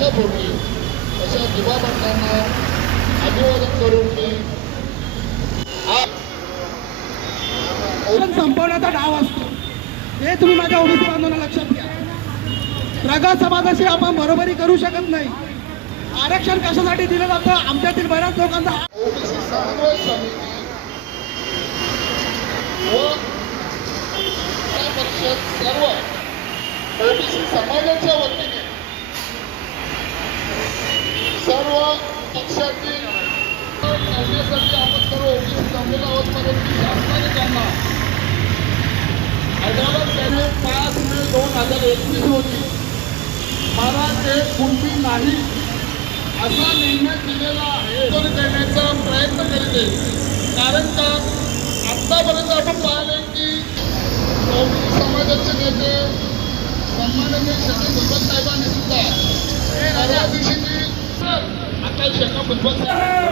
पाठ्यापोटी अशा दिवा पाटलांना अभिवादन करून मी संपवण्याचा डाव असतो हे तुम्ही माझ्या ओबीसी बांधवांना लक्षात घ्या. प्रगत समाजाशी आपण बरोबरी करू शकत नाही. आरक्षण कशासाठी दिलं जातं? आमच्यातील बऱ्याच लोकांचा ओबीसी समन्वय समिती व परिषद सर्व ओबीसी समाजाच्या वतीने सर्व पक्षातील करण्यासाठी आपण सर्व ओबीसी जमलेलो आहोत. परंतु शासनाने त्यांना अदालत त्याने 5 मे 2021 रोजी मराठे कुणबी नाही असा निर्णय दिलेला आहे. देण्याचा प्रयत्न करीत आहे. कारण का आतापर्यंत आपण पाहिले की ओबीसी समाजाचे नेते सन्माननीय शेखर भुजबळ साहेबांनी सुद्धा परवा दिवशी आता शेखर भुजबळ साहेब